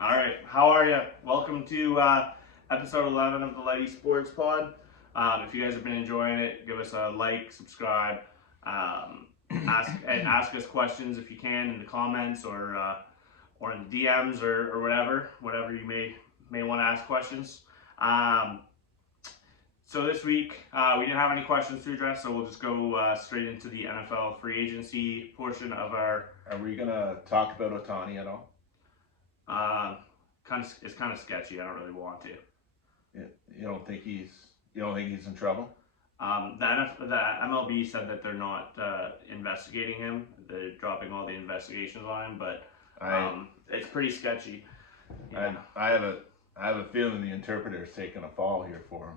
All right, how are you? Welcome to episode 11 of the LightySportsPod. If you guys have been enjoying it, give us a like, subscribe, ask us questions if you can in the comments or in the DMs or whatever you may want to ask questions. So this week we didn't have any questions to address, so we'll just go straight into the NFL free agency portion of our. Are we gonna talk about Otani at all? It's kind of sketchy. I don't really want to. You don't think he's in trouble? The MLB said that they're not investigating him. They're dropping all the investigations on him, but it's pretty sketchy. Yeah. I have a feeling the interpreter's taking a fall here for him.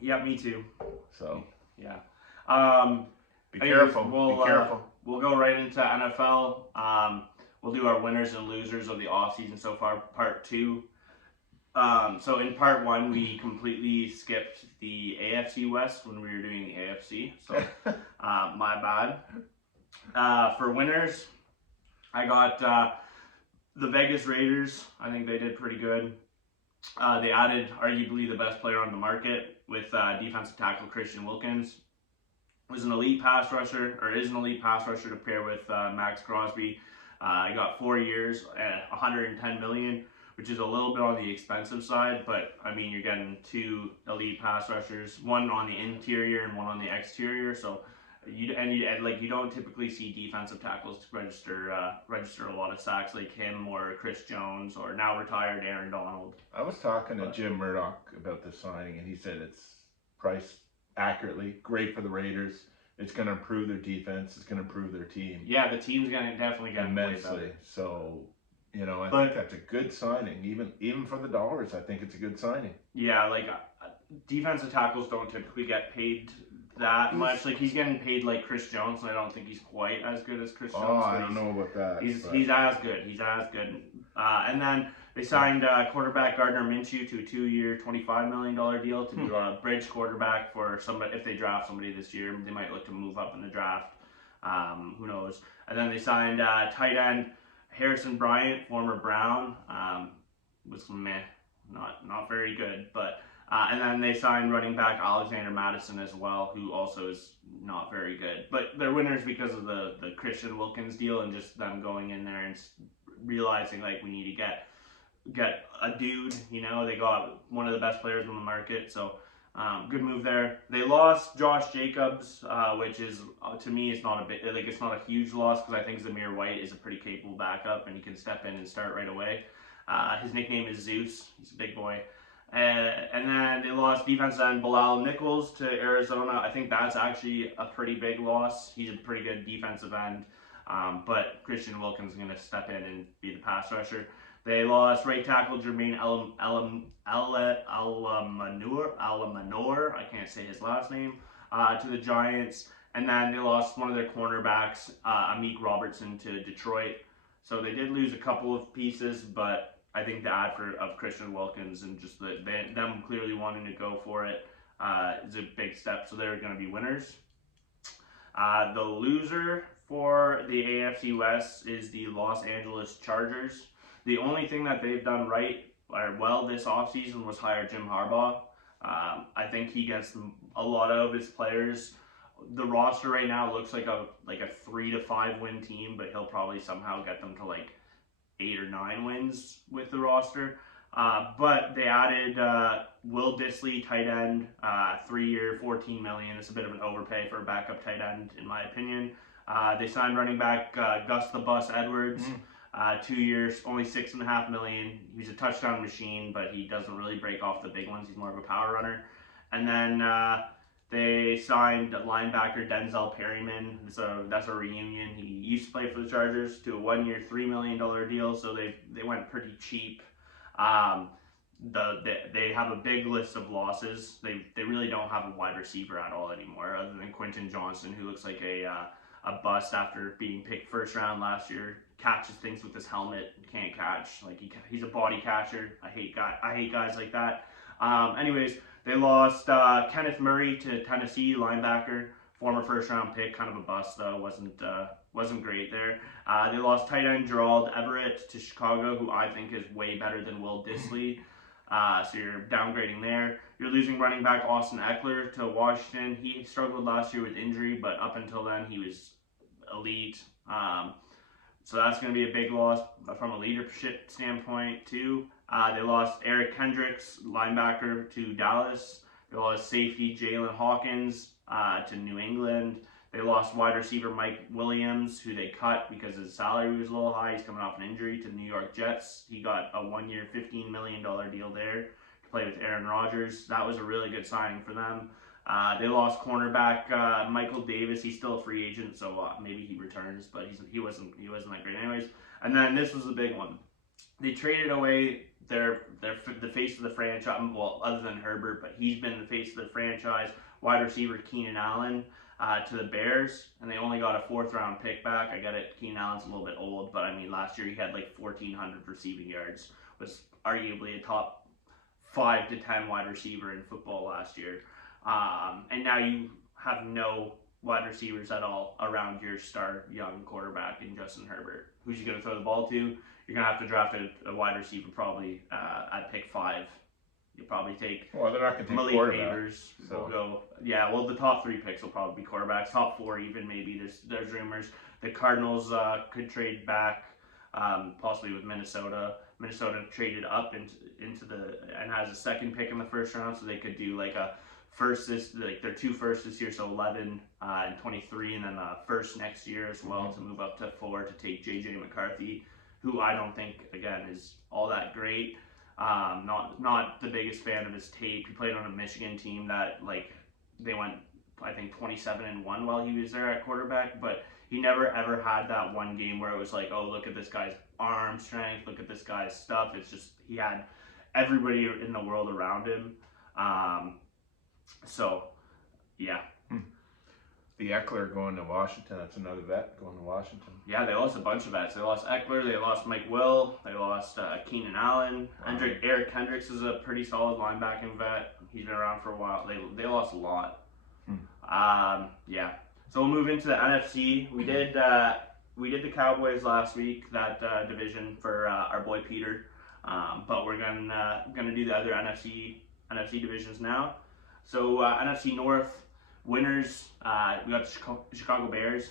Yeah, me too. So yeah. Be careful. Be careful. We'll go right into NFL. We'll do our winners and losers of the offseason so far, part 2. So in part 1, we completely skipped the AFC West when we were doing the AFC. So my bad. For winners, I got the Vegas Raiders. I think they did pretty good. They added arguably the best player on the market with defensive tackle Christian Wilkins. Is an elite pass rusher to pair with Max Crosby. I got 4 years at $110 million, which is a little bit on the expensive side, but I mean you're getting 2 elite pass rushers, one on the interior and one on the exterior. So you don't typically see defensive tackles register a lot of sacks like him or Chris Jones or now retired Aaron Donald. I was talking to Jim Murdoch about this signing, and he said it's priced accurately, great for the Raiders. It's going to improve their defense. It's going to improve their team. Yeah, the team's going to definitely get immensely. So, I think that's a good signing. Even for the dollars, I think it's a good signing. Yeah, defensive tackles don't typically get paid that much. Like he's getting paid like Chris Jones, and I don't think he's quite as good as Chris Jones. Oh, I don't know about that. He's as good. He's as good. And then they signed quarterback Gardner Minshew to a 2-year, $25 million deal to be a bridge quarterback for somebody. If they draft somebody this year, they might look to move up in the draft. Who knows? And then they signed tight end Harrison Bryant, former Brown. Was not very good, but. And then they signed running back Alexander Madison as well, who also is not very good. But they're winners because of the Christian Wilkins deal and just them going in there and realizing we need to get a dude. They got one of the best players on the market, so good move there. They lost Josh Jacobs, which is to me it's not it's not a huge loss because I think Zamir White is a pretty capable backup and he can step in and start right away. His nickname is Zeus. He's a big boy. And then they lost defensive end Bilal Nichols to Arizona. I think that's actually a pretty big loss. He's a pretty good defensive end, but Christian Wilkins is going to step in and be the pass rusher. They lost right tackle Jermaine Alamanor, I can't say his last name, to the Giants. And then they lost one of their cornerbacks, Amik Robertson, to Detroit. So they did lose a couple of pieces, but I think the ad of Christian Wilkins and just them clearly wanting to go for it is a big step. So they're going to be winners. The loser for the AFC West is the Los Angeles Chargers. The only thing that they've done right or well this offseason was hire Jim Harbaugh. I think he gets a lot out of his players. The roster right now looks like a 3 to 5 win team, but he'll probably somehow get them to 8 or 9 wins with the roster. But they added Will Dissly, tight end, 3-year, $14 million. It's a bit of an overpay for a backup tight end, in my opinion. They signed running back Gus the Bus Edwards, 2 years, only $6.5 million. He's a touchdown machine, but he doesn't really break off the big ones. He's more of a power runner. And then they signed linebacker Denzel Perryman. So that's a reunion. He used to play for the Chargers to a 1-year, $3 million deal. So they went pretty cheap. They have a big list of losses. They really don't have a wide receiver at all anymore, other than Quentin Johnson, who looks like a bust after being picked first round last year. Catches things with his helmet, can't catch. He's a body catcher. I hate guys like that. Anyways. They lost Kenneth Murray to Tennessee, linebacker, former first-round pick, kind of a bust though. Wasn't wasn't great there. They lost tight end Gerald Everett to Chicago, who I think is way better than Will Dissly. So you're downgrading there. You're losing running back Austin Eckler to Washington. He struggled last year with injury, but up until then he was elite. So that's going to be a big loss from a leadership standpoint too. They lost Eric Kendricks, linebacker, to Dallas. They lost safety Jalen Hawkins to New England. They lost wide receiver Mike Williams, who they cut because his salary was a little high. He's coming off an injury to the New York Jets. He got a 1-year, $15 million deal there to play with Aaron Rodgers. That was a really good signing for them. They lost cornerback Michael Davis. He's still a free agent, so maybe he returns, but he wasn't that great anyways. And then this was the big one. They traded away the face of the franchise, well, other than Herbert, but he's been the face of the franchise, wide receiver Keenan Allen, to the Bears, and they only got a 4th-round pick back. I get it, Keenan Allen's a little bit old, but I mean, last year he had like 1,400 receiving yards, was arguably a top 5 to 10 wide receiver in football last year. And now you have no wide receivers at all around your star young quarterback in Justin Herbert. Who's you going to throw the ball to? You're going to have to draft a wide receiver probably at pick 5. You'll probably take Well, they're not going to take Malik quarterback. Neighbors. So. Will go. Yeah, well, the top 3 picks will probably be quarterbacks. Top 4 even maybe. There's rumors. The Cardinals could trade back, possibly with Minnesota. Minnesota traded up into and has a 2nd pick in the 1st round, so they could do like a first their 2 firsts this year, so 11 and 23, and then the 1st next year as well to move up to 4 to take JJ McCarthy, who I don't think again is all that great. Not the biggest fan of his tape. He played on a Michigan team that they went I think 27-1 while he was there at quarterback, but he never ever had that one game where it was like, oh, look at this guy's arm strength, look at this guy's stuff. It's just he had everybody in the world around him. So yeah. The Eckler going to Washington. That's another vet going to Washington. Yeah, they lost a bunch of vets. They lost Eckler, they lost Mike Will, they lost Keenan Allen. Eric Kendricks is a pretty solid linebacking vet. He's been around for a while. They lost a lot. Yeah. So we'll move into the NFC. We did the Cowboys last week, that division for our boy Peter. But we're gonna do the other NFC divisions now. So NFC North. Winners, we got the Chicago Bears.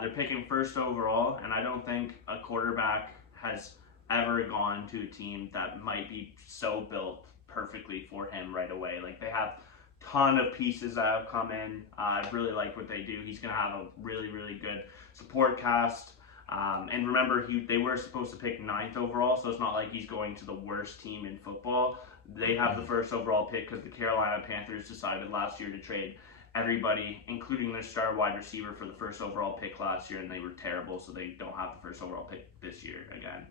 They're picking 1st overall, and I don't think a quarterback has ever gone to a team that might be so built perfectly for him right away. Like, they have a ton of pieces that have come in. I really like what they do. He's going to have a really, really good support cast. And remember, they were supposed to pick 9th overall, so it's not like he's going to the worst team in football. They have the 1st overall pick because the Carolina Panthers decided last year to trade everybody, including their star wide receiver, for the 1st overall pick last year, and they were terrible, so they don't have the 1st overall pick this year again.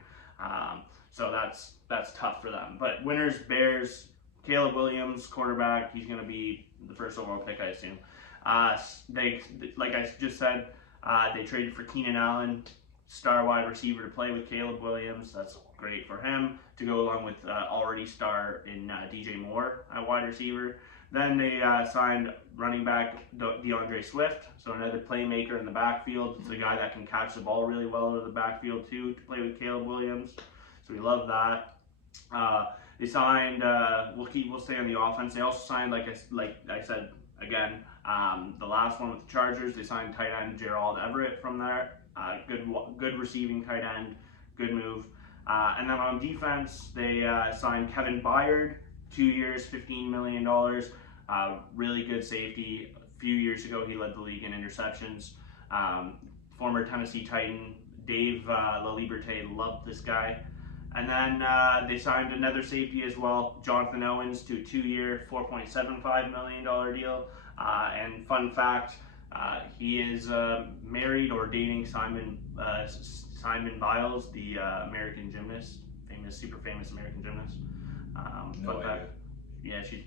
So that's tough for them. But winners, Bears, Caleb Williams, quarterback. He's going to be the 1st overall pick, I assume. They, like I just said, they traded for Keenan Allen, star wide receiver, to play with Caleb Williams. That's great for him to go along with already star in DJ Moore at wide receiver. Then they signed running back DeAndre Swift, so another playmaker in the backfield. It's a guy that can catch the ball really well out of the backfield too, to play with Caleb Williams. So we love that. They signed. We'll stay on the offense. They also signed, like I said again, the last one with the Chargers. They signed tight end Gerald Everett from there. Good receiving tight end. Good move. And then on defense, they signed Kevin Byard. 2 years, $15 million. Really good safety. A few years ago, he led the league in interceptions. Former Tennessee Titan Dave LaLiberte loved this guy. And then they signed another safety as well, Jonathan Owens, to a 2-year, $4.75 million deal. And fun fact, he is married or dating Simon Biles, the American gymnast, super famous American gymnast. No idea. Yeah, she's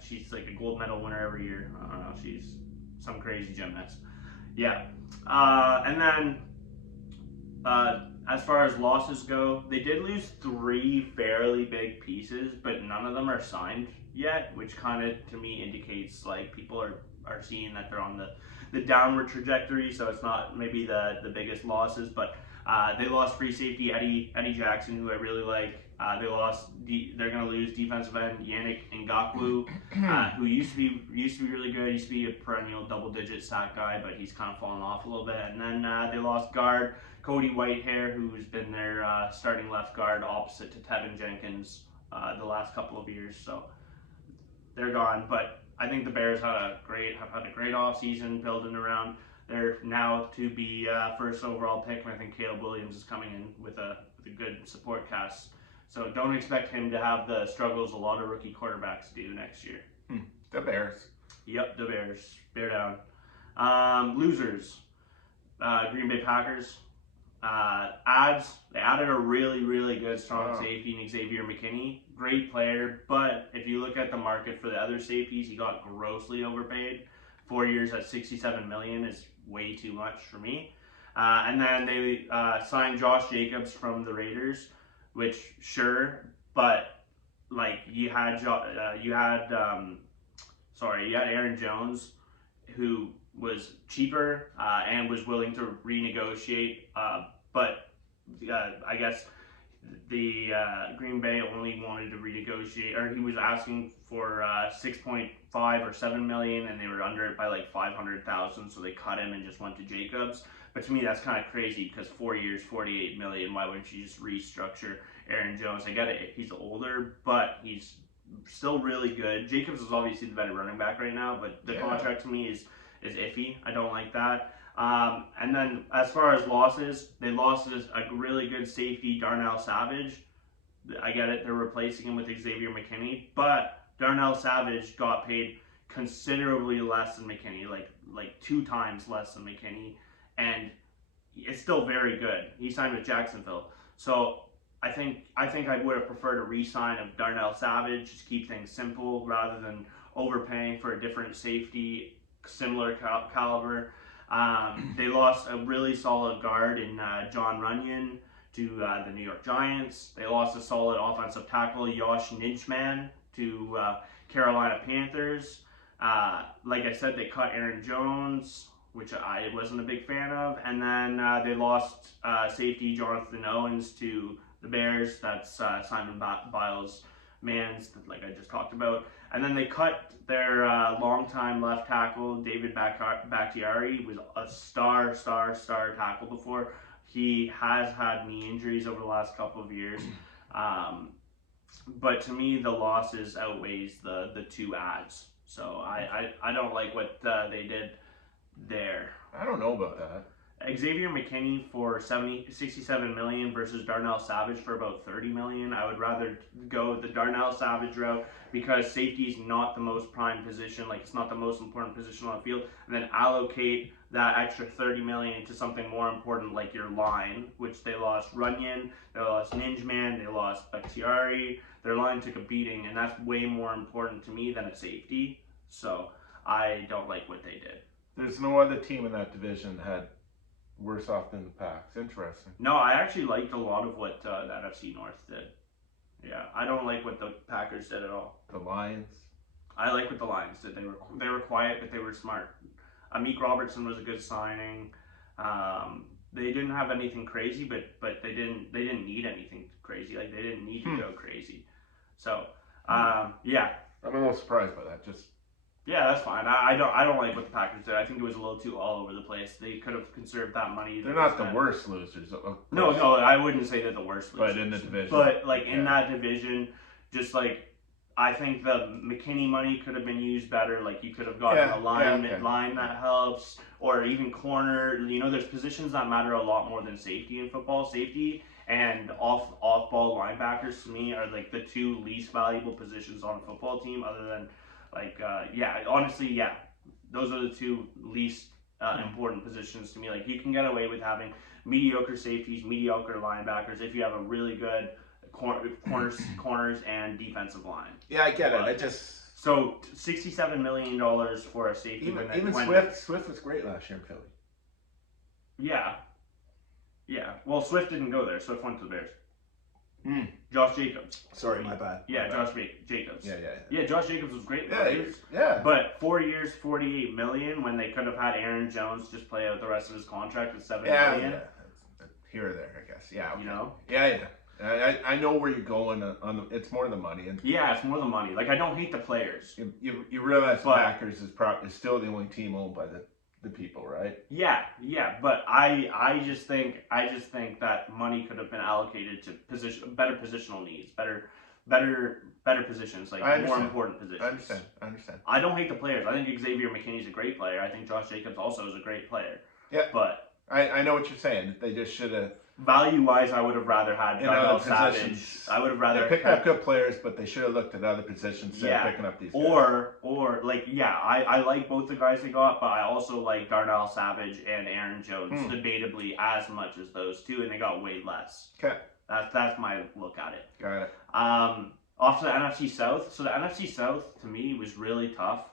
she's like a gold medal winner every year. I don't know, she's some crazy gymnast. Yeah, and then as far as losses go, they did lose 3 fairly big pieces, but none of them are signed yet, which kind of to me indicates like people are seeing that they're on the downward trajectory, so it's not maybe the biggest losses, but they lost free safety Eddie Jackson, who I really like. They're going to lose defensive end Yannick Ngakoue, who used to be really good. Used to be a perennial double-digit sack guy, but he's kind of fallen off a little bit. And then they lost guard Cody Whitehair, who's been their starting left guard opposite to Tevin Jenkins the last couple of years. So they're gone. But I think the Bears have had a great offseason building around. They're now to be first overall pick, and I think Caleb Williams is coming in with a good support cast. So don't expect him to have the struggles a lot of rookie quarterbacks do next year. The Bears. Yep, the Bears. Bear down. Losers. Green Bay Packers. They added a really, really good strong safety in Xavier McKinney. Great player, but if you look at the market for the other safeties, he got grossly overpaid. 4 years at $67 million is way too much for me. And then they signed Josh Jacobs from the Raiders, which sure, but like you had Aaron Jones, who was cheaper and was willing to renegotiate, but I guess the Green Bay only wanted to renegotiate, or he was asking for 6.5 or 7 million, and they were under it by like 500,000, so they cut him and just went to Jacobs. But to me, that's kind of crazy because 4 years, 48 million. Why wouldn't you just restructure Aaron Jones? I get it, he's older, but he's still really good. Jacobs is obviously the better running back right now, but the contract to me is iffy. I don't like that. And then as far as losses, they lost a really good safety, Darnell Savage. I get it, they're replacing him with Xavier McKinney, but Darnell Savage got paid considerably less than McKinney, like 2 times less than McKinney, and it's still very good. He signed with Jacksonville, so I think I would have preferred a re-sign of Darnell Savage, just keep things simple rather than overpaying for a different safety, similar caliber. They lost a really solid guard in John Runyon to the New York Giants. They lost a solid offensive tackle, Josh Nijman, to Carolina Panthers. Like I said, they cut Aaron Jones, which I wasn't a big fan of. And then they lost safety Jonathan Owens to the Bears. That's Simon Biles' man's, like I just talked about. And then they cut their longtime left tackle, David Bakhtiari. He was a star tackle before. He has had knee injuries over the last couple of years. But to me, the losses outweighs the 2 adds. So I don't like what they did there. I don't know about that. Xavier McKinney for 67 million versus Darnell Savage for about 30 million. I would rather go the Darnell Savage route because safety is not the most prime position, like it's not the most important position on the field, and then allocate that extra 30 million to something more important like your line, which they lost Runyon, they lost Nijman, they lost Bakhtiari. Their line took a beating, and that's way more important to me than a safety. So I don't like what they did. There's no other team in that division that had worse off than the Packs. Interesting. No, I actually liked a lot of what the NFC North did. Yeah, I don't like what the Packers did at all. The Lions. I like what the Lions did. They were quiet, but they were smart. Amik Robertson was a good signing. They didn't have anything crazy, but they didn't need anything crazy. Like they didn't need to go crazy. So yeah. I'm a little surprised by that. Yeah, that's fine. I don't like what the Packers did. I think it was a little too all over the place. They could have conserved that money. They're not the worst losers. No, I wouldn't say they're the worst losers. But in the division. But like in that division, just like I think the McKinney money could have been used better. Like you could have gotten a line that helps, or even corner. You know, there's positions that matter a lot more than safety in football. Safety and off-ball linebackers to me are like the 2 least valuable positions on a football team, other than honestly, those are the 2 least important positions to me. Like you can get away with having mediocre safeties, mediocre linebackers if you have a really good corners and defensive line. Yeah, I get it. So $67 million for a safety. Even Swift was great last year in Philly. Yeah. Well, Swift didn't go there. Swift went to the Bears. Josh Jacobs. Sorry, my bad. Yeah, my bad. Josh Jacobs. Yeah. Yeah, Josh Jacobs was great. Yeah. But 4 years, $48 million when they could have had Aaron Jones just play out the rest of his contract with $7 million. Yeah. Here or there, I guess. Yeah. Okay. You know. Yeah. I know where you're going on the, it's more the money and yeah, it's more the money. Like I don't hate the players. You realize Packers is still the only team owned by the people, right? Yeah, but I just think that money could have been allocated to better positional needs, better positions, like more important positions. I understand. I don't hate the players. I think Xavier McKinney's a great player. I think Josh Jacobs also is a great player. Yeah, but I know what you're saying. They just should have. Value-wise, I would have rather had Darnell Savage. I would have rather picked up good players, but they should have looked at other positions instead of picking up these guys. Or like, I like both the guys they got, but I also like Darnell Savage and Aaron Jones debatably as much as those two, and they got way less. Okay. That's my look at it. Got it. Off to the NFC South. So the NFC South, to me, was really tough.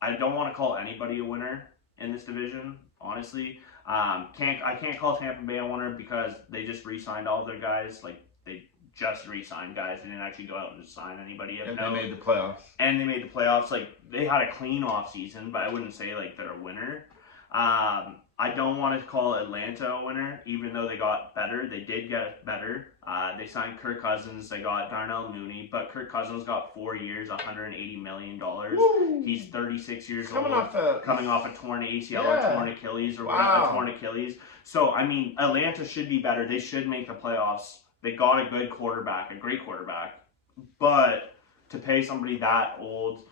I don't want to call anybody a winner in this division, honestly. I can't call Tampa Bay a winner because they just re-signed all of their guys. Like they just re-signed guys. They didn't actually go out and just sign anybody. And they made the playoffs. And they made the playoffs. Like they had a clean off season, but I wouldn't say like they're a winner. I don't want to call Atlanta a winner, even though they got better. They did get better. They signed Kirk Cousins. They got Darnell Mooney, but Kirk Cousins got 4 years, $180 million. Woo! He's 36 years old, coming off a torn ACL or torn Achilles or whatever, torn Achilles. So, I mean, Atlanta should be better. They should make the playoffs. They got a good quarterback, a great quarterback. But to pay somebody that old,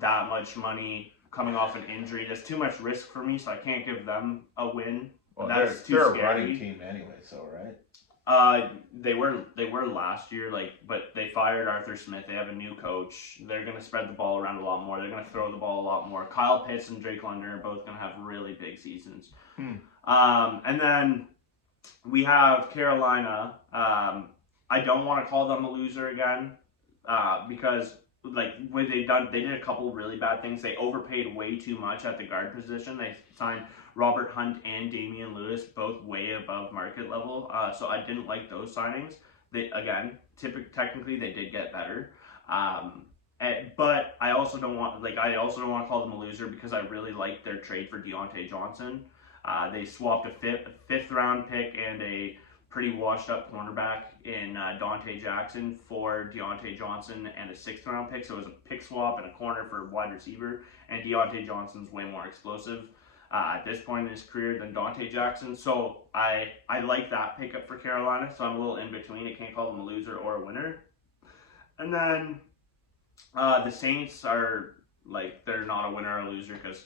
that much money, coming off an injury, that's too much risk for me, so I can't give them a win. Well, that's they're too scary. A running team anyway, so right? They were last year, but they fired Arthur Smith. They have a new coach. They're gonna spread the ball around a lot more. They're gonna throw the ball a lot more. Kyle Pitts and Drake London are both gonna have really big seasons. And then we have Carolina. I don't want to call them a loser again, because like what they did a couple really bad things. They overpaid way too much at the guard position. They signed Robert Hunt and Damian Lewis, both way above market level. So I didn't like those signings. They technically they did get better. But I also don't want to call them a loser because I really liked their trade for Deontay Johnson. They swapped a fifth round pick and a pretty washed up cornerback in Dante Jackson for Deontay Johnson and a 6th round pick. So it was a pick swap and a corner for wide receiver. And Deontay Johnson's way more explosive at this point in his career than Dante Jackson. So I like that pickup for Carolina. So I'm a little in between. I can't call them a loser or a winner. And then the Saints are like, they're not a winner or a loser because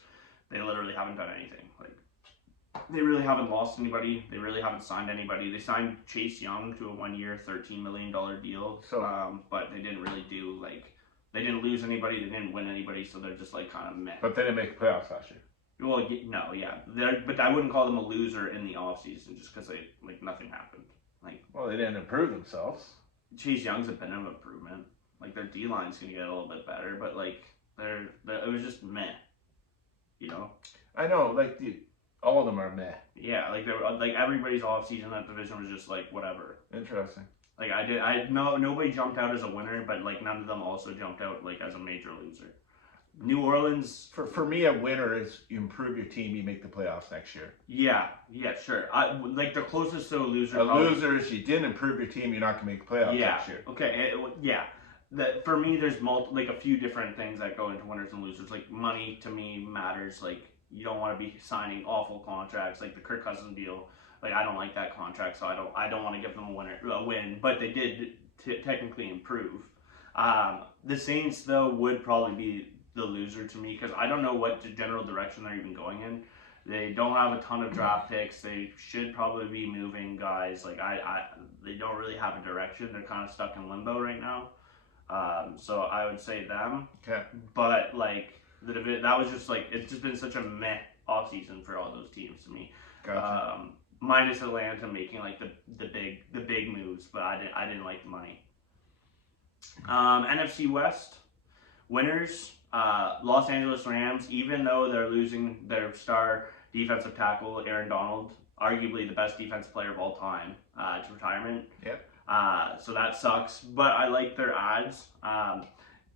they literally haven't done anything. Like, they really haven't lost anybody. They really haven't signed anybody. They signed Chase Young to a 1-year, $13 million deal. So, but they didn't really do, they didn't lose anybody. They didn't win anybody. So they're just kind of meh. But they didn't make the playoffs last year. Well, no, yeah. But I wouldn't call them a loser in the offseason just because nothing happened. Well, they didn't improve themselves. Chase Young's a bit of an improvement. Their D-line's going to get a little bit better. But, it was just meh. You know? I know, all of them are meh. Yeah, everybody's off season in that division was just whatever. Interesting. Nobody jumped out as a winner, but none of them also jumped out as a major loser. New Orleans, for me, a winner is you improve your team, you make the playoffs next year. Yeah, sure. The closest to a loser. A loser is you didn't improve your team, you're not gonna make the playoffs next year. Okay. For me, there's a few different things that go into winners and losers. Money to me matters. You don't want to be signing awful contracts like the Kirk Cousins deal. I don't like that contract, so I don't want to give them a win. But they did technically improve. The Saints though would probably be the loser to me because I don't know what general direction they're even going in. They don't have a ton of draft picks. They should probably be moving guys. They don't really have a direction. They're kind of stuck in limbo right now. So I would say them. Okay. But that was just it's just been such a meh offseason for all those teams to me. Gotcha. Minus Atlanta making the big moves, but I didn't like the money. NFC West winners, Los Angeles Rams. Even though they're losing their star defensive tackle Aaron Donald, arguably the best defensive player of all time, to retirement. Yep. So that sucks. But I like their ads.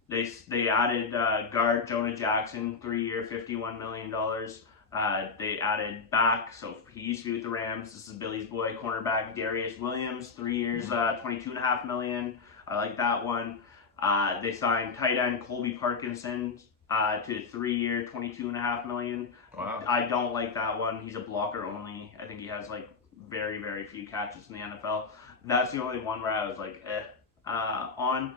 They added guard Jonah Jackson, 3-year, $51 million. They added back, so he used to be with the Rams. This is Billy's boy, cornerback Darius Williams, 3 years, $22.5 million. I like that one. They signed tight end Colby Parkinson to 3-year, $22.5 million. Wow. I don't like that one. He's a blocker only. I think he has like very, very few catches in the NFL. That's the only one where I was like, on.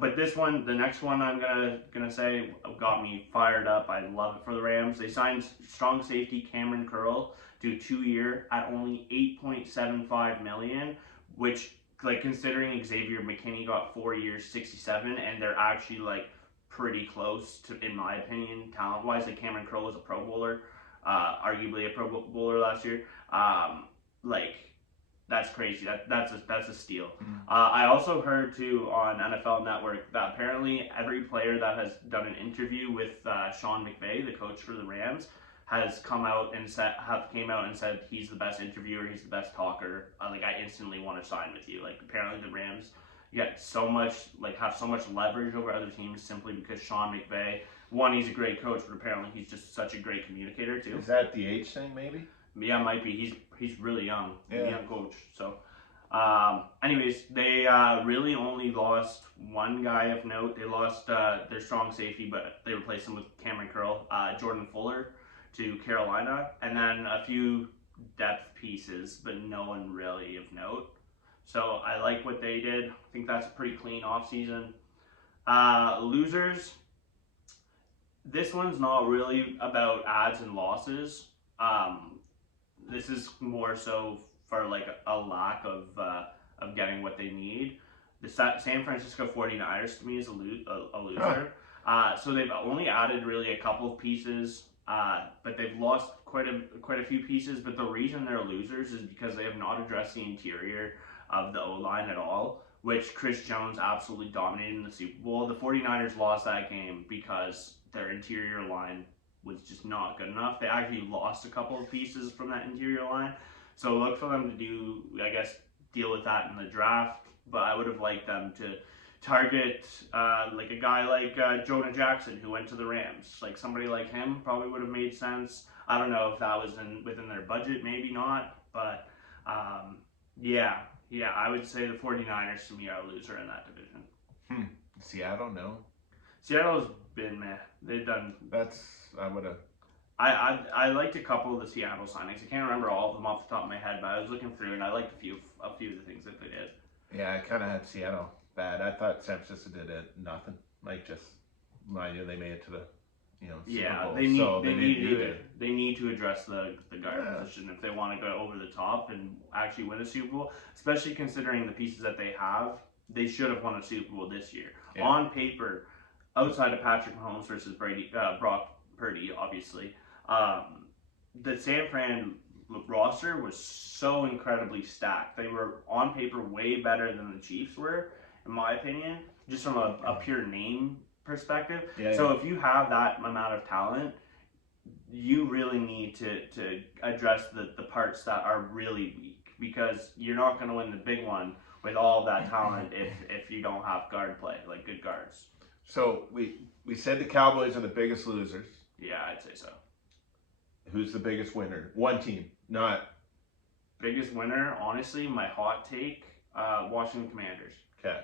But this one, the next one I'm gonna say got me fired up. I love it for the Rams. They signed strong safety Cameron Curl to 2-year at only $8.75 million, which, like, considering Xavier McKinney got 4 years, 67, and they're actually like pretty close to, in my opinion, talent wise. Like, Cameron Curl was a Pro Bowler, arguably a Pro Bowler last year. Like, that's crazy. That's a steal. I also heard too on NFL Network that apparently every player that has done an interview with Sean McVay, the coach for the Rams, has come out and said he's the best interviewer, he's the best talker. Like, I instantly want to sign with you. Like, apparently the Rams get so much, like, have so much leverage over other teams simply because Sean McVay, one, he's a great coach, but apparently he's just such a great communicator too. Is that the age thing, maybe? Yeah, might be. He's really young. Yeah. Young coach. So, anyways, they really only lost one guy of note. They lost their strong safety, but they replaced him with Cameron Curl, Jordan Fuller to Carolina, and then a few depth pieces, but no one really of note. So I like what they did. I think that's a pretty clean offseason. Losers. This one's not really about adds and losses. This is more so for like a lack of getting what they need. The San Francisco 49ers to me is a loser. So they've only added really a couple of pieces, but they've lost quite a few pieces. But the reason they're losers is because they have not addressed the interior of the O-line at all, which Chris Jones absolutely dominated in the Super Bowl. The 49ers lost that game because their interior line was just not good enough. They actually lost a couple of pieces from that interior line. So look for them to deal with that in the draft. But I would have liked them to target like a guy like Jonah Jackson, who went to the Rams. Like, somebody like him probably would have made sense. I don't know if that was within their budget, maybe not. But yeah, I would say the 49ers to me are a loser in that division. Seattle, no. Seattle's been meh. They've done. I liked a couple of the Seattle signings. I can't remember all of them off the top of my head, but I was looking through and I liked a few of the things that they did. Yeah, I kind of had Seattle bad. I thought San Francisco did nothing. Like, just mind you, they made it to the Super Bowl. They need to address the guard position if they want to go over the top and actually win a Super Bowl. Especially considering the pieces that they have, they should have won a Super Bowl this year. Yeah. On paper, outside of Patrick Mahomes versus Brock Purdy, obviously, the San Fran roster was so incredibly stacked. They were on paper way better than the Chiefs were, in my opinion, just from a pure name perspective. So if you have that amount of talent, you really need to address the parts that are really weak, because you're not going to win the big one with all of that talent if you don't have guard play, like good guards. So we said the Cowboys are the biggest losers. Yeah, I'd say so. Who's the biggest winner? One team, not... Biggest winner, honestly, my hot take, Washington Commanders. Okay.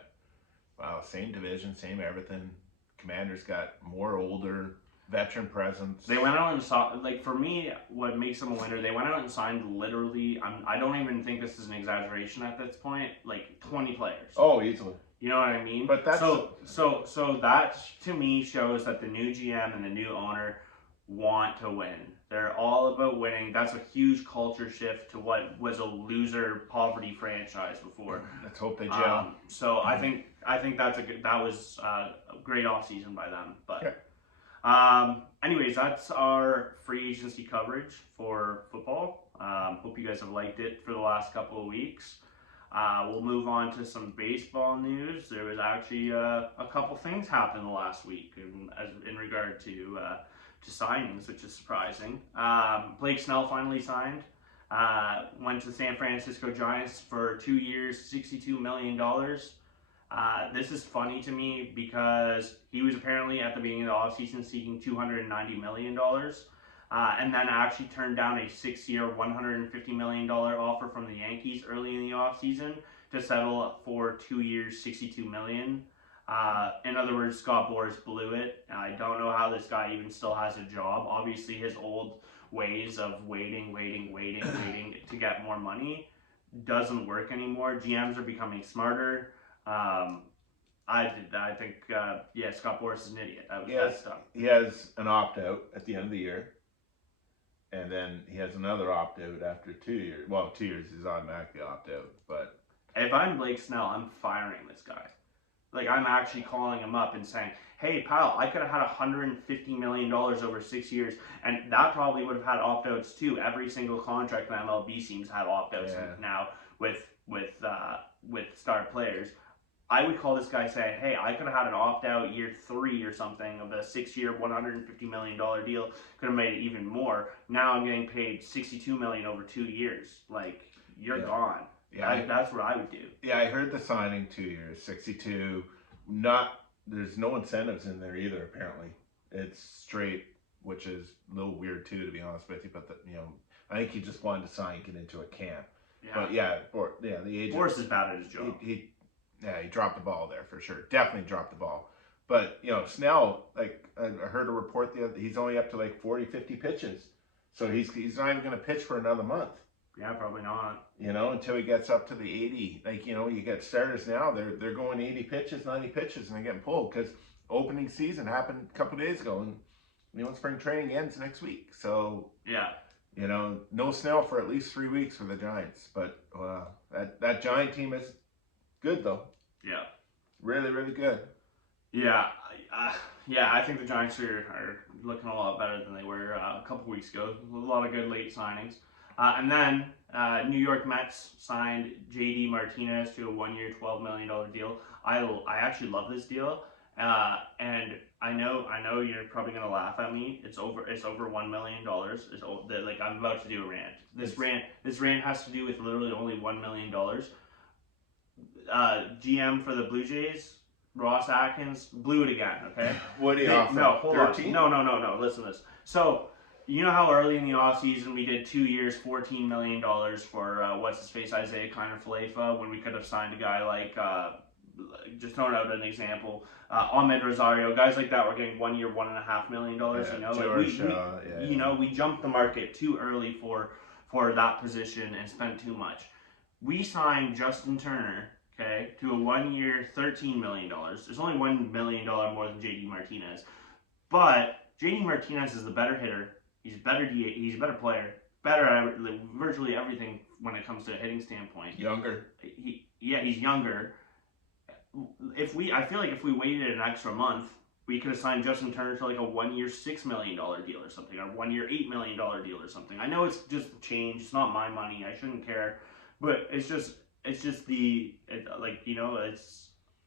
Wow, same division, same everything. Commanders got more older, veteran presence. They went out and saw, like, for me, what makes them a winner, they went out and signed literally, I don't even think this is an exaggeration at this point, like 20 players. Oh, easily. You know what I mean? But that's... So that, to me, shows that the new GM and the new owner want to win. They're all about winning. That's a huge culture shift to what was a loser poverty franchise before. Let's hope they gel. So I think that was a great offseason by them. But anyways, that's our free agency coverage for football. Hope you guys have liked it for the last couple of weeks. We'll move on to some baseball news. There was actually a couple things happened the last week in regard to signings, which is surprising. Blake Snell finally signed. Went to the San Francisco Giants for 2 years, $62 million. This is funny to me because he was apparently at the beginning of the offseason seeking $290 million. And then actually turned down a 6-year, $150 million offer from the Yankees early in the offseason to settle for 2 years, $62 million. In other words, Scott Boras blew it. I don't know how this guy even still has a job. Obviously, his old ways of waiting to get more money doesn't work anymore. GMs are becoming smarter. I think, Scott Boras is an idiot. He has an opt-out at the end of the year. And then he has another opt-out after 2 years. Well, 2 years is automatically opt-out. But if I'm Blake Snell, I'm firing this guy. Like, I'm actually calling him up and saying, hey, pal, I could have had $150 million over 6 years, and that probably would have had opt-outs too. Every single contract in MLB seems to have opt-outs now with star players. I would call this guy saying, hey, I could have had an opt-out year 3 or something of a 6-year, $150 million deal. Could have made it even more. Now I'm getting paid $62 million over 2 years. Like, you're gone. Yeah, that's what I would do. Yeah, I heard the signing 2 years, 62. There's no incentives in there either. Apparently, it's straight, which is a little weird too, to be honest with you. But I think he just wanted to sign, get into a camp. Yeah. But the agent. Boras is bad at his job. He dropped the ball there for sure. Definitely dropped the ball. But Snell, like I heard a report he's only up to like 40, 50 pitches, so he's not even going to pitch for another month. Yeah, probably not. Until he gets up to the 80. Like, you get starters now, they're going 80 pitches, 90 pitches, and they're getting pulled because opening season happened a couple days ago, and spring training ends next week. So yeah, no Snell for at least 3 weeks for the Giants. But that Giant team is good though. Yeah, really, really good. Yeah, I think the Giants are looking a lot better than they were a couple weeks ago. A lot of good late signings. And then New York Mets signed J.D. Martinez to a 1-year, $12 million deal. I actually love this deal, and I know you're probably gonna laugh at me. It's over $1 million. Like, I'm about to do a rant. This rant has to do with literally only $1 million. GM for the Blue Jays, Ross Atkins, blew it again. Okay. What do you offer? No, hold 13? on. No. Listen to this. So, you know how early in the offseason we did 2 years, $14 million for what's-his-face, Isaiah Kiner-Falefa, when we could have signed a guy like, just throwing out an example, Ahmed Rosario, guys like that were getting 1 year, $1.5 million. We jumped the market too early for that position and spent too much. We signed Justin Turner, to a 1 year, $13 million. There's only $1 million more than J.D. Martinez, but J.D. Martinez is the better hitter. He's better DH. He's a better player. Better at virtually everything when it comes to a hitting standpoint. Younger. He's younger. I feel like if we waited an extra month, we could have signed Justin Turner to like a 1 year, $6 million deal or something, or 1 year, $8 million deal or something. I know it's just change. It's not my money. I shouldn't care, but it's just I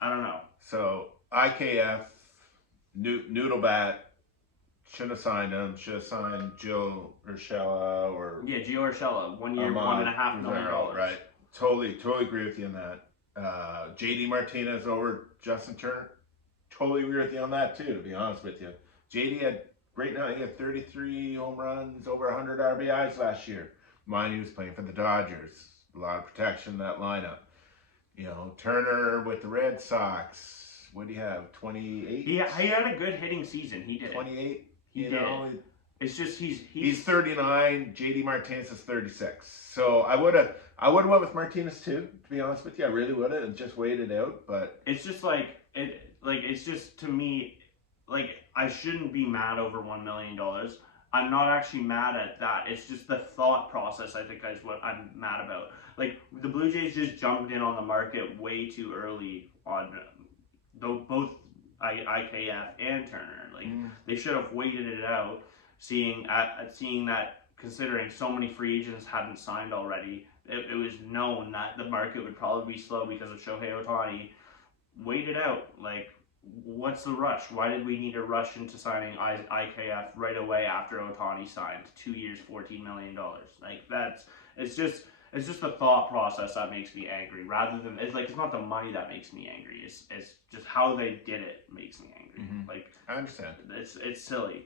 don't know. So IKF, Noodlebat. Should have signed him. Should have signed Gio Urshela Gio Urshela, 1 year, $1.5 million. Right. Totally agree with you on that. JD Martinez over Justin Turner. Totally agree with you on that too, to be honest with you. JD had 33 home runs, over 100 RBIs last year. Mind he was playing for the Dodgers. A lot of protection in that lineup. Turner with the Red Sox. What do you have? 28? He had a good hitting season. He did. 28? He did. It's just he's 39. JD Martinez is 36. So I would have went with Martinez too. To be honest with you, I really would have and just waited out. But it's just it's just to me, like, I shouldn't be mad over $1 million. I'm not actually mad at that. It's just the thought process, I think, is what I'm mad about. Like, the Blue Jays just jumped in on the market way too early on both IKF and Turner. Like, they should have waited it out, seeing that, considering so many free agents hadn't signed already, it was known that the market would probably be slow because of Shohei Ohtani. Wait it out. Like, what's the rush? Why did we need to rush into signing IKF right away after Ohtani signed 2 years, $14 million? Like, It's just the thought process that makes me angry, rather than it's not the money that makes me angry. It's just how they did it makes me angry. Mm-hmm. Like, I understand. It's silly.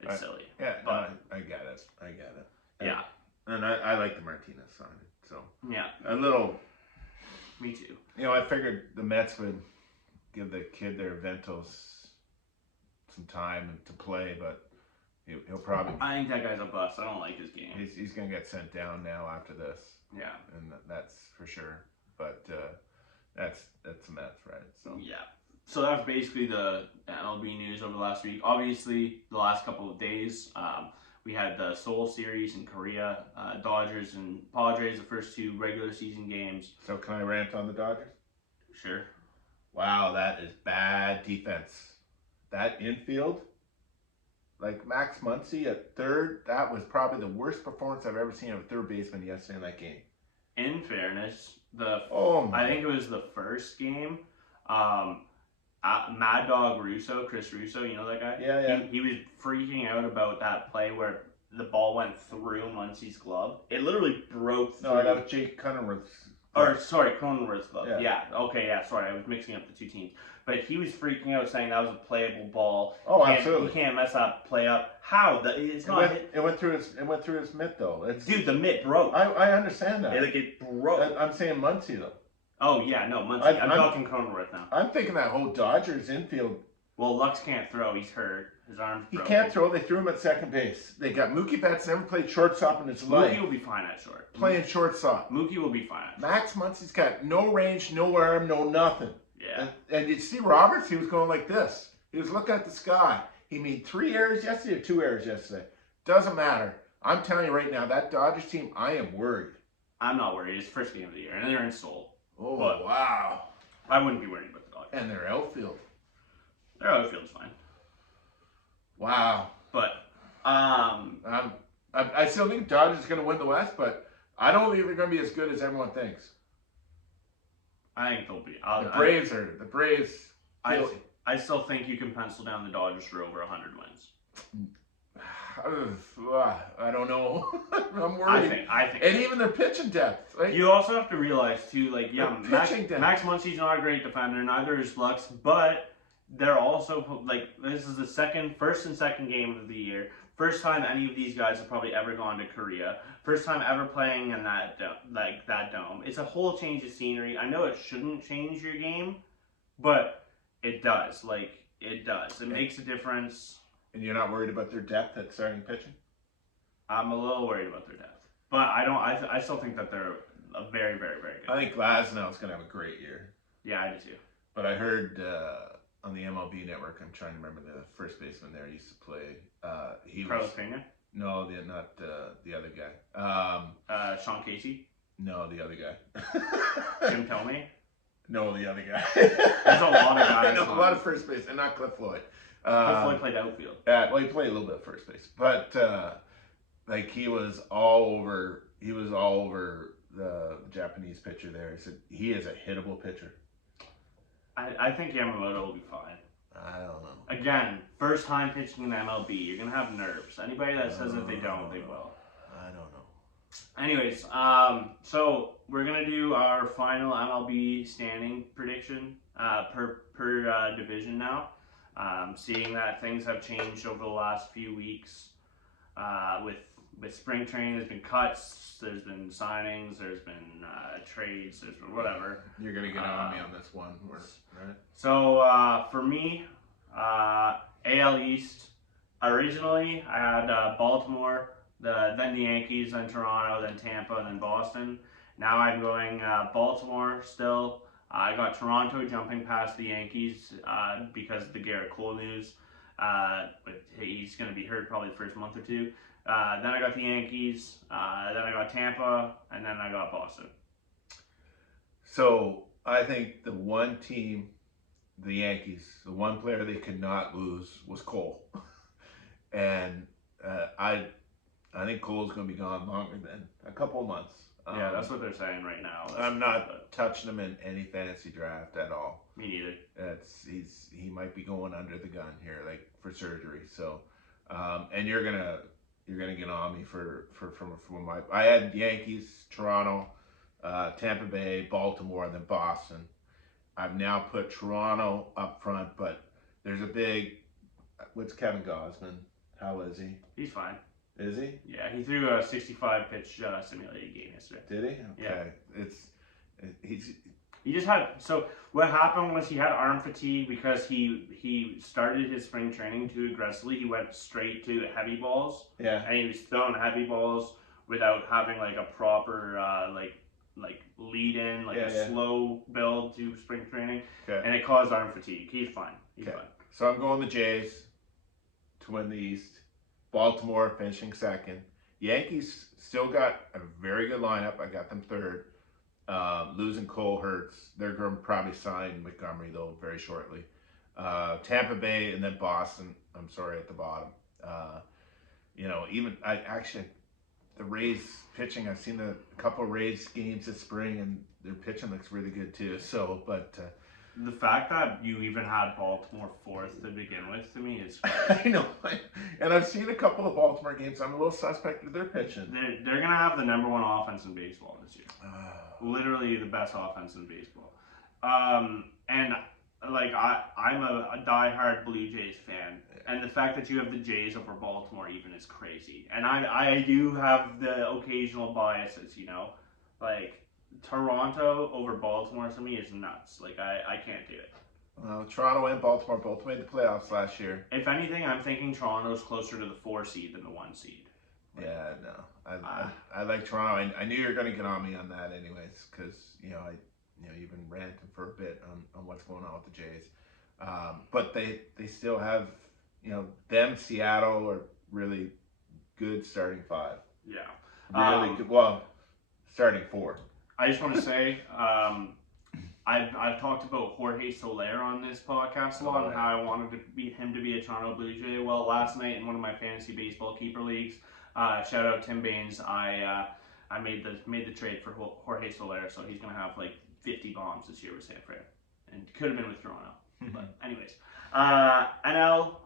It's silly. Yeah, but I get it. I get it. yeah, and I like the Martinez sign. So yeah, a little. me too. I figured the Mets would give the kid their Ventos some time to play, but he'll probably. I think that guy's a bust. I don't like his game. He's gonna get sent down now after this. Yeah, and that's for sure. But that's the Mets, right? So yeah. So that's basically the MLB news over the last week. Obviously, the last couple of days, we had the Seoul series in Korea, Dodgers and Padres, the first 2 regular season games. So can I rant on the Dodgers? Sure. Wow, that is bad defense. That infield, like Max Muncy at third, that was probably the worst performance I've ever seen of a third baseman yesterday in that game. In fairness, I think it was the first game. Mad Dog Chris Russo, you know that guy? Yeah. He was freaking out about that play where the ball went through Muncy's glove. It literally broke through. No, that was Jake Cronenworth's. Or, sorry, Cronenworth's glove. Yeah. Okay, yeah, sorry. I was mixing up the 2 teams. But he was freaking out saying that was a playable ball. Oh, absolutely. You can't mess that play up. How? It's not hit. It went through his mitt, though. Dude, the mitt broke. I understand that. It broke. I'm saying Muncy, though. Oh, yeah, no, Muncy. I'm talking Cronenworth now. I'm thinking that whole Dodgers infield. Well, Lux can't throw. He's hurt. His arm's broken. He can't throw. They threw him at second base. They got Mookie Betts, never played shortstop in his life. Mookie will be fine at short. Playing shortstop. Mookie will be fine at short. Max Muncy's got no range, no arm, no nothing. Yeah. And you see Roberts, he was going like this. He was looking at the sky. He made 3 errors yesterday or 2 errors yesterday. Doesn't matter. I'm telling you right now, that Dodgers team, I am worried. I'm not worried. It's the first game of the year, and they're in Seoul. Oh, but wow. I wouldn't be worried about the Dodgers. And their outfield. Their outfield's fine. Wow. But, I still think Dodgers are going to win the West, but I don't think they're going to be as good as everyone thinks. I think they'll be. The Braves. I still think you can pencil down the Dodgers for over 100 wins. I don't know. I'm worried. I think. And even their pitching depth. Like, you also have to realize, too, like, Max Muncy's not a great defender, neither is Lux, but they're also, like, this is the first and second game of the year. First time any of these guys have probably ever gone to Korea. First time ever playing in that dome. It's a whole change of scenery. I know it shouldn't change your game, but it does. Like, it does. It makes a difference. And you're not worried about their depth at starting pitching? I'm a little worried about their depth, but I still think that they're a very, very, very good. I think Glasnow's going to have a great year. Yeah, I do too. But I heard on the MLB network, I'm trying to remember the first baseman there used to play. Carlos Pena? No, not the other guy. Sean Casey? No, the other guy. Jim Thome? No, the other guy. There's a lot of guys. A lot of first base, and not Cliff Floyd. Cliff Floyd played outfield. Well, he played a little bit of first base, but like he was all over. He was all over the Japanese pitcher there. He said he is a hittable pitcher. I think Yamamoto will be fine. I don't know. Again, first time pitching in the MLB, you're gonna have nerves. Anybody that says that they don't, they will. I don't know. Anyways, so we're gonna do our final MLB standing prediction per division now. Seeing that things have changed over the last few weeks, with spring training, there's been cuts, there's been signings, there's been trades, there's been whatever. You're gonna get on me on this one, right? So for me, AL East. Originally, I had Baltimore, then the Yankees, then Toronto, then Tampa, then Boston. Now I'm going Baltimore still. I got Toronto jumping past the Yankees because of the Garrett Cole news. But he's going to be hurt probably the first month or two. Then I got the Yankees. Then I got Tampa, and then I got Boston. So I think the one team, the Yankees, the one player they could not lose was Cole, and I think Cole's going to be gone longer than a couple of months. Yeah, that's what they're saying right now. I'm not touching him in any fantasy draft at all. Me neither. He might be going under the gun here, like for surgery. So, and you're gonna you're gonna get on me from my. I had Yankees, Toronto, Tampa Bay, Baltimore, and then Boston. I've now put Toronto up front, but there's a big. What's Kevin Gausman? How is he? He's fine. Is he? Yeah, he threw a 65 pitch simulated game yesterday. Did he? Okay. Yeah. He's. He just had, so what happened was he had arm fatigue because he started his spring training too aggressively. He went straight to the heavy balls. Yeah. And he was throwing heavy balls without having like a proper like lead in, like a slow build to spring training. Okay. And it caused arm fatigue. He's fine. He's fine. So I'm going the Jays to win the East. Baltimore finishing second. Yankees still got a very good lineup. I got them third. Losing Cole hurts. They're going to probably sign Montgomery, though, very shortly. Tampa Bay and then Boston, I'm sorry, at the bottom. The Rays pitching, I've seen a couple of Rays games this spring, and their pitching looks really good, too. So, but... the fact that you even had Baltimore fourth to begin with, to me, is... I know. And I've seen a couple of Baltimore games. I'm a little suspect of their pitching. They're going to have the number one offense in baseball this year. Literally the best offense in baseball. And like I'm a diehard Blue Jays fan, and the fact that you have the Jays over Baltimore even is crazy. And I do have the occasional biases, like Toronto over Baltimore to me is nuts. Like I can't do it. Well, Toronto and Baltimore both made the playoffs last year. If anything, I'm thinking Toronto's closer to the 4 seed than the 1 seed. Yeah, no, I like Toronto. I knew you were going to get on me on that, anyways, because you've been ranting for a bit on what's going on with the Jays, but they still have them. Seattle are really good starting 5. Yeah, really good. Well, starting 4. I just want to say, I've talked about Jorge Soler on this podcast a lot and how I wanted him to be a Toronto Blue Jay. Well, last night in one of my fantasy baseball keeper leagues. Shout out Tim Baines. I made the trade for Jorge Soler, so he's gonna have like 50 bombs this year with San Fran, and could have been with Toronto. But anyways, NL.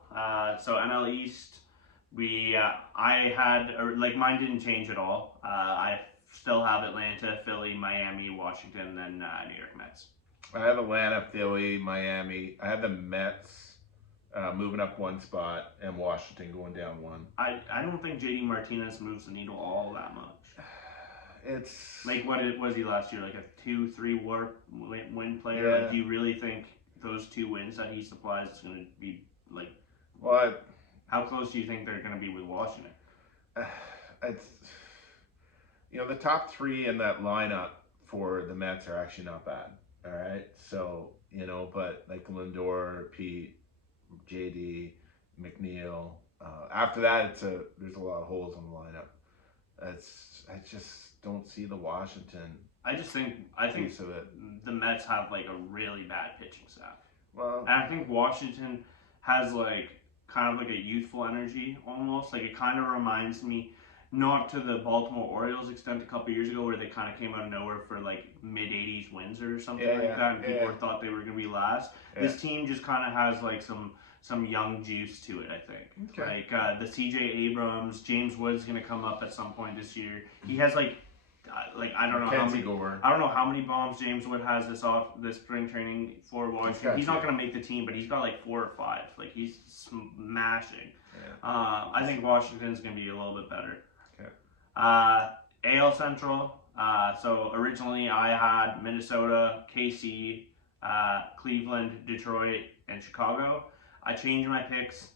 So NL East, I had mine didn't change at all. I still have Atlanta, Philly, Miami, Washington, then New York Mets. I have Atlanta, Philly, Miami. I have the Mets. Moving up 1 spot, and Washington going down 1. I don't think JD Martinez moves the needle all that much. It's like, what was he last year? Like a 2-3 WAR win player? Yeah. Like, do you really think those 2 wins that he supplies is going to be like? What? How close do you think they're going to be with Washington? It's the top 3 in that lineup for the Mets are actually not bad. All right, so but like Lindor, Pete, JD, McNeil. After that, there's a lot of holes in the lineup. I just don't see the Washington. I think piece of it. The Mets have like a really bad pitching staff. Well, and I think Washington has like kind of like a youthful energy almost. Like it kind of reminds me, not to the Baltimore Orioles extent a couple years ago where they kind of came out of nowhere for like mid-80s wins or something that, and people thought they were going to be last. Yeah. This team just kind of has like some young juice to it, I think. Okay. Like the C.J. Abrams, James Wood's going to come up at some point this year. He has like I don't know how many bombs James Wood has this spring training for Washington. He's not going to make the team, but he's got like 4 or 5. Like he's smashing. Yeah. I think Washington's going to be a little bit better. AL Central. So originally I had Minnesota, KC, Cleveland, Detroit, and Chicago. I changed my picks.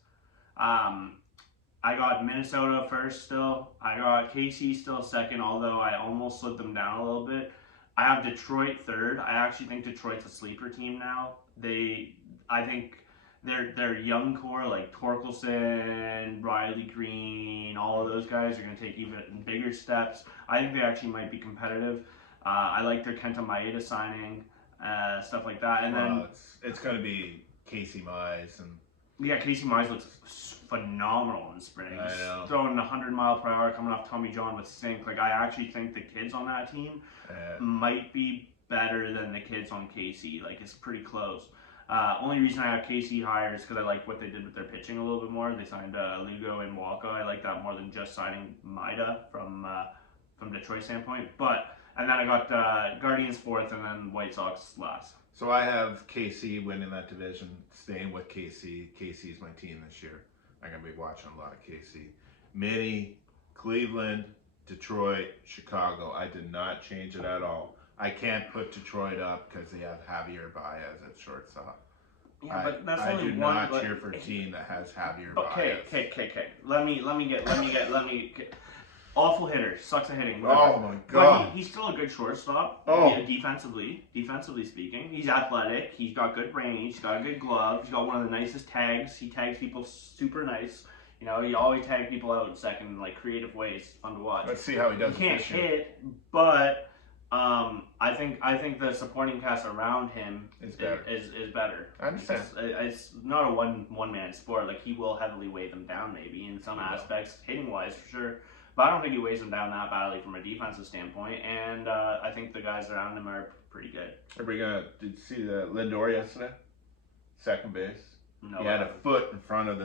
I got Minnesota first still. I got KC still second, although I almost slid them down a little bit. I have Detroit third. I actually think Detroit's a sleeper team now. I think their young core like Torkelson, Riley Green, all of those guys are going to take even bigger steps. I think they actually might be competitive. I like their Kenta Maeda signing, stuff like that. And then it's going to be Casey Mize and Casey Mize looks phenomenal in spring. He's throwing 100-mile-per-hour coming off Tommy John with sink. Like I actually think the kids on that team might be better than the kids on KC. Like it's pretty close. Only reason I have KC higher is because I like what they did with their pitching a little bit more. They signed Lugo and Walker. I like that more than just signing Maeda from Detroit standpoint. And then I got Guardians fourth, and then White Sox last. So I have KC winning that division, staying with KC. KC is my team this year. I'm going to be watching a lot of KC. Mini, Cleveland, Detroit, Chicago. I did not change it at all. I can't put Detroit up because they have Javier Baez at shortstop. Yeah, but that's I only do one. not cheer for a team that has Javier Baez. Okay. Let me get. Awful hitter, sucks at hitting. Whatever. Oh my god! But he's still a good shortstop. Oh, yeah, defensively speaking, he's athletic. He's got good range. He's got a good glove. He's got one of the nicest tags. He tags people super nice. You know, he always tags people out in second in like creative ways. It's fun to watch. Let's see how he does. He can't hit, but I think the supporting cast around him is better. I understand. It's not a one man sport. Like he will heavily weigh them down maybe in some aspects, hitting wise for sure. But I don't think he weighs them down that badly from a defensive standpoint, and I think the guys around him are pretty good. Did you see the Lindor yesterday? Second base. No, he had a foot in front of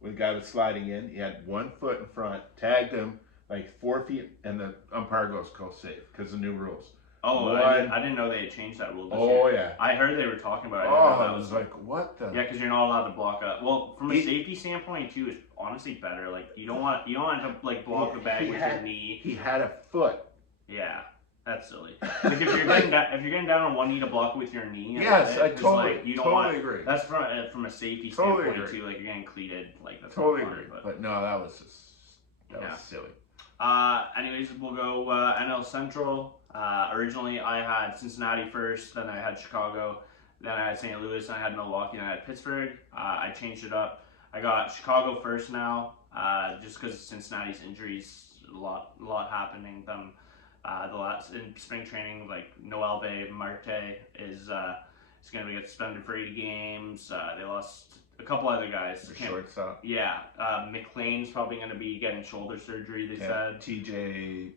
when the guy was sliding in. He had 1 foot in front, tagged him like 4 feet, and the umpire goes safe because of the new rules. Oh, I didn't know they had changed that rule this year. Oh, yeah. I heard they were talking about it. I was like, what the? Yeah, because you're not allowed to block up. Well, from a safety standpoint, too, it's honestly better. Like, you don't want to, like, block the bag with your knee. He had a foot. Yeah, that's silly. Like, if you're getting down on one knee to block it with your knee. Yes, I totally, like, you don't totally agree. That's from a safety standpoint, too. Like, you're getting cleated. Like, that's totally funny, agree. But no, that was silly. Anyways, we'll go NL Central. Originally, I had Cincinnati first, then I had Chicago, then I had St. Louis, then I had Milwaukee, then I had Pittsburgh. I changed it up. I got Chicago first now, just because Cincinnati's injuries, a lot happening. Them in spring training, like Noel Marte is going to get suspended for 80 games. They lost a couple other guys. Shortstop. Yeah, McLean's probably going to be getting shoulder surgery. They said TJ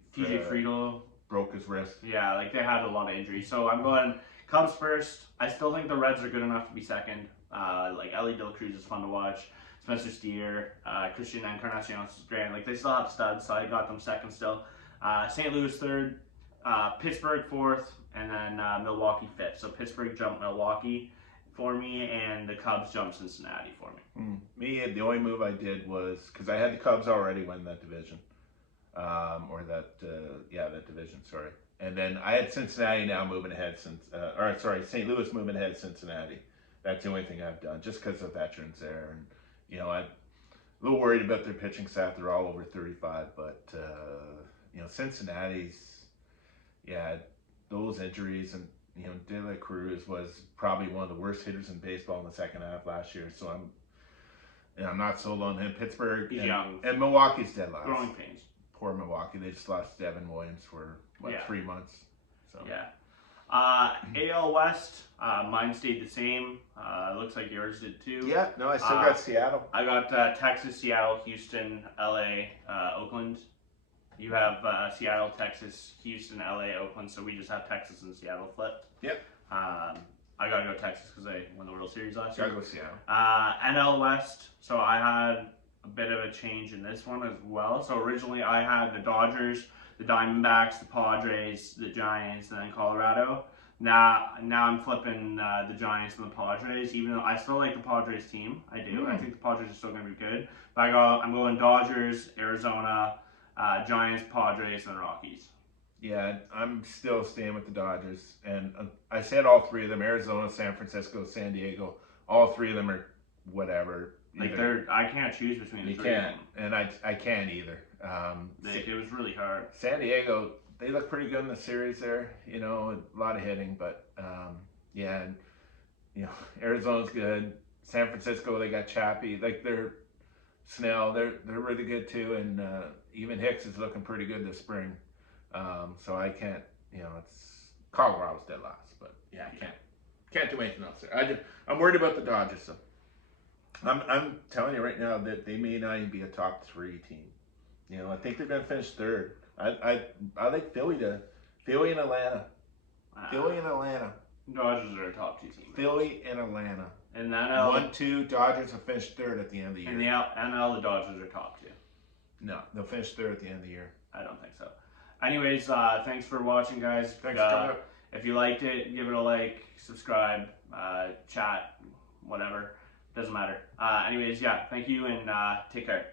Friedel broke his wrist. Yeah, like they had a lot of injuries. So I'm going Cubs first. I still think the Reds are good enough to be second. Like Ellie De La Cruz is fun to watch. Spencer Steer, Christian Encarnacion is great. Like they still have studs, so I got them second still. St. Louis third, Pittsburgh fourth, and then Milwaukee fifth. So Pittsburgh jumped Milwaukee for me, and the Cubs jumped Cincinnati for me. Me, the only move I did was because I had the Cubs already win that division, that division. Sorry, and then I had Cincinnati now moving ahead St. Louis moving ahead Cincinnati. That's the only thing I've done, just because of veterans there, and I'm a little worried about their pitching staff. They're all over 35, but Cincinnati's, those injuries and. De La Cruz was probably one of the worst hitters in baseball in the second half last year, so I'm not sold on him. Pittsburgh and Milwaukee's dead last. Growing pains. Poor Milwaukee. They just lost Devin Williams for 3 months. So AL West, mine stayed the same. Looks like yours did too. Yeah, no, I still got Seattle. I got Texas, Seattle, Houston, LA, Oakland. You have Seattle, Texas, Houston, LA, Oakland, so we just have Texas and Seattle flipped. Yep. I got to go Texas because they won the World Series last year. Got to go Seattle. NL West, so I had a bit of a change in this one as well. So originally I had the Dodgers, the Diamondbacks, the Padres, the Giants, and then Colorado. Now I'm flipping the Giants and the Padres, even though I still like the Padres team. I do. I think the Padres are still going to be good. But I'm going Dodgers, Arizona, Giants, Padres, and Rockies. Yeah, I'm still staying with the Dodgers. And I said all three of them, Arizona, San Francisco, San Diego, all three of them are whatever. Like I can't choose between the three of them. And I can't either. It was really hard. San Diego, they look pretty good in the series there, a lot of hitting, but Arizona's good. San Francisco, they got Chappie, like they're Snell, they're really good too, and even Hicks is looking pretty good this spring. So I can't, it's Colorado's dead last, but I can't do anything else there. I'm worried about the Dodgers. So I'm telling you right now that they may not even be a top 3 team. I think they're going to finish third. I like Philly and Atlanta. Philly and Atlanta. Dodgers are a top 2 team. Philly and Atlanta. In the NL, 1-2. Dodgers will finish third at the end of the year. in the NL, the Dodgers are top 2. No, they'll finish third at the end of the year. I don't think so. Anyways, thanks for watching, guys. Thanks for coming up. If you liked it, give it a like, subscribe, chat, whatever. Doesn't matter. Anyways, yeah, thank you and take care.